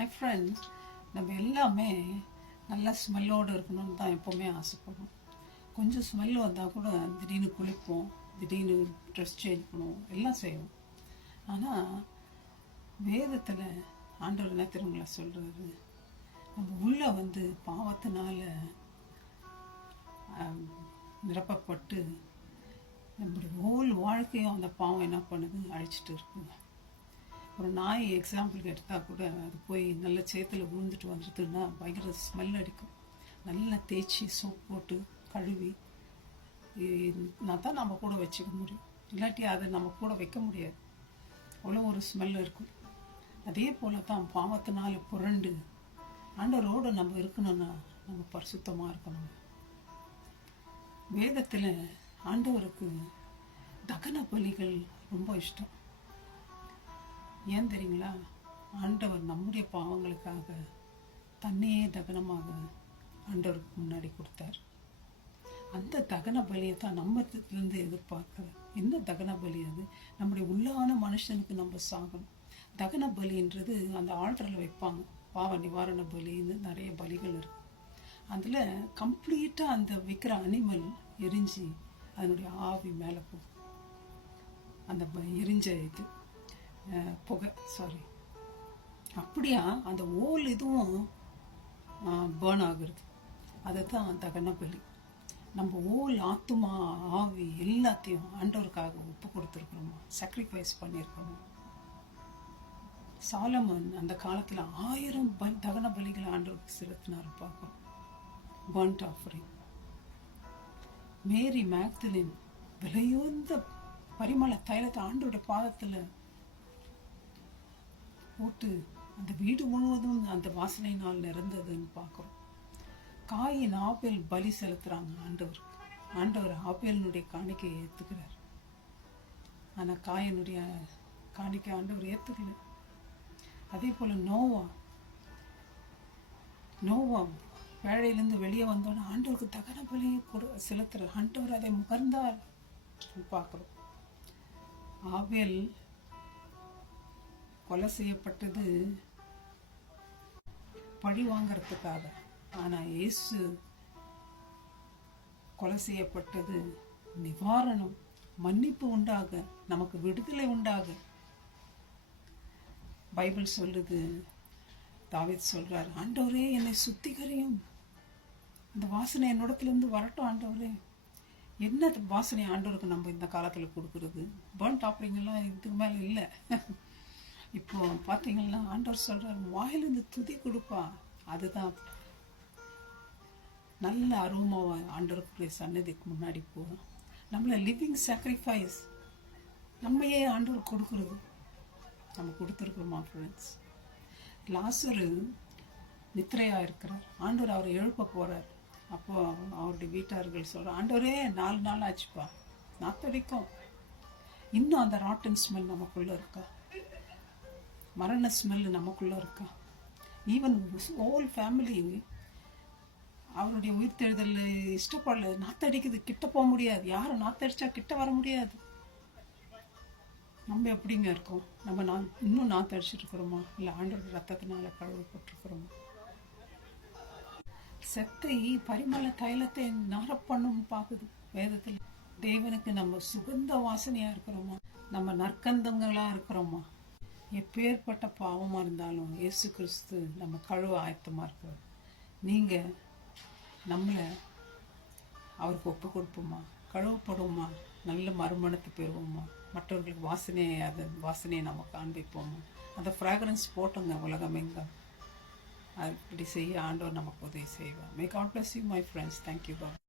Hi friends, நம்ம எல்லாமே நல்லா ஸ்மெல்லோடு இருக்கணும்னு தான் எப்போவுமே ஆசைப்படுறோம். கொஞ்சம் ஸ்மெல் வந்தால் கூட திடீர்னு குளிப்போம், திடீர்னு ட்ரெஸ் சேஞ்ச் பண்ணுவோம், எல்லாம் செய்வோம். ஆனால் வேதத்தில் ஆண்டவர் என்ன திருமலை சொல்கிறது, நம்ம உள்ளே பாவத்தினால நிரப்பப்பட்டு நம்மளுடைய ஹோல் வாழ்க்கையும் அந்த பாவம் என்ன பண்ணுது, அழிச்சிட்டு இருக்குங்க. ஒரு நாய் எக்ஸாம்பிளுக்கு எடுத்தால் கூட அது போய் நல்ல சேத்துல விழுந்துட்டு வந்துட்டுன்னா பயங்கர ஸ்மெல் அடிக்கும். நல்லா தேய்ச்சி சோப் போட்டு கழுவி தான் நம்ம கூட வச்சுக்க முடியும், இல்லாட்டி அதை நம்ம கூட வைக்க முடியாது, அவ்வளோ ஒரு ஸ்மெல் இருக்கும். அதே போல தான் பாவத்தினால புரண்டு ஆண்டவரோடு நம்ம இருக்கணும்னா நம்ம பரிசுத்தமாக இருக்கணும். வேதத்தில் ஆண்டவருக்கு தகன பலிகள் ரொம்ப இஷ்டம். ஏன் தெரியுங்களா? ஆண்டவர் நம்முடைய பாவங்களுக்காக தன்னையே தகனமாக ஆண்டவருக்கு முன்னாடி கொடுத்தார். அந்த தகன பலியை தான் நம்மத்திலிருந்து எதிர்பார்க்குறேன். என்ன தகன பலி? அது நம்முடைய உள்ளான மனுஷனுக்கு நம்ம சாகணும். தகன பலின்றது அந்த ஆல்டரில் வைப்பாங்க, பாவ நிவாரண பலின்னு நிறைய பலிகள் இருக்கு. அதில் கம்ப்ளீட்டாக அந்த விற்கிற அனிமல் எரிஞ்சு அதனுடைய ஆவி மேலே போகும். அந்த எரிஞ்ச இது புகை அப்படியா அந்த ஓல் இதுவும் பேர்ன் ஆகுறது. அதை தான் தகன பலி. நம்ம ஓல் ஆத்துமா ஆவி எல்லாத்தையும் ஆண்டவருக்காக ஒப்பு கொடுத்துருக்குறோமா, சாக்ரிஃபைஸ் பண்ணியிருக்கோமா. சாலமன் அந்த காலத்தில் 1000 தகன பலிகளை ஆண்டவருக்கு செலுத்தினார் பார்க்குறோம், பர்ன்ட் ஆஃபரிங். மேரி மேக்தலின் விலையுந்த பரிமள தைலத்தை ஆண்டோட பாதத்தில் போட்டு அந்த வீடு முழுவதும் அந்த வாசனையினால் நிறந்ததுன்னு பார்க்குறோம். காயின் ஆபேல் பலி செலுத்துகிறாங்க ஆண்டவர். ஆண்டவர் ஆபேலினுடைய காணிக்கையை ஏற்றுக்கிறார். ஆனால் காயனுடைய காணிக்கை ஆண்டவர் ஏற்றுக்கல. அதே போல் நோவா வேலையிலேருந்து வெளியே வந்தோன்னே ஆண்டவருக்கு தகன பலியை செலுத்துகிறார். ஆண்டவர் அதை முகர்ந்தார் பார்க்குறோம். ஆபேல் கொலை செய்யப்பட்டது பழி வாங்கிறதுக்காக, ஆனால் இயேசு கொலை செய்யப்பட்டது நிவாரணம், மன்னிப்பு உண்டாக, நமக்கு விடுதலை உண்டாக. பைபிள் சொல்லுது, தாவீது சொல்றார், ஆண்டவரே என்னை சுத்திகரியும், இந்த வாசனை என்னிடத்துலேருந்து வரட்டும் ஆண்டவரே. என்ன வாசனை ஆண்டவருக்கு நம்ம இந்த காலத்தில் கொடுக்குறது? பர்ன்ட் ஆஃபரிங்கெல்லாம் இதுக்கு மேலே இல்லை. இப்போ பார்த்தீங்கன்னா ஆண்டவர் சொல்கிறார், வாயிலிருந்து துதி கொடுப்பா. அதுதான் நல்ல அருவமாக ஆண்டவருக்குரிய சன்னதிக்கு முன்னாடி போகும். நம்மளை லிவிங் சாக்ரிஃபைஸ் நம்மையே ஆண்டவர் கொடுக்குறது. நம்ம கொடுத்துருக்குறோமா ஃப்ரெண்ட்ஸ்? லாசரு நித்திரையாக இருக்கிறார், ஆண்டவர் அவரை எழுப்ப போகிறார். அப்போது அவருடைய வீட்டார்கள் சொல்கிறார், ஆண்டவரே 4 நாள் ஆச்சுப்பா, நாத்தடிக்கும். இன்னும் அந்த ராட்டன் ஸ்மெல் நமக்குள்ளே இருக்கா, மரண ஸ்மெல் நமக்குள்ளே இருக்கா? ஈவன் ஹோல் ஃபேமிலி அவருடைய உயிர்த்தெழுதல் இஷ்டப்படல, நாத்தடிக்குது, கிட்ட போக முடியாது. யாரும் நாத்தடிச்சா கிட்ட வர முடியாது. நம்ம எப்படிங்க இருக்கோம்? நம்ம இன்னும் நாத்தடிச்சிருக்கிறோமா, இல்லை ஆண்டோட ரத்தத்தினால கழுவப்பட்டிருக்கிறோமா? செத்தை பரிமள தைலத்தை நாரப்பண்ணும் பார்க்குது வேதத்தில். தேவனுக்கு நம்ம சுகந்த வாசனையாக இருக்கிறோமா, நம்ம நற்கந்தங்களாக இருக்கிறோமா? எப்பேற்பட்ட பாவமாக இருந்தாலும் இயேசு கிறிஸ்து நம்ம கழுவ ஆயத்தமாக இருக்கிறோம். நீங்கள் நம்மளை அவருக்கு ஒப்பு கொடுப்போமா, கழுவப்படுவோமா, நல்ல மறுமணத்தை பெறுவோமா, மற்றவர்களுக்கு வாசனையை நம்ம காண்பிப்போமா? அந்த ஃப்ராக்ரன்ஸ் போட்டோங்க உலகமெங்க. அப்படி செய்ய ஆண்டவர் நமக்கு உதவி செய்வார். May God bless you my friends. Thank you.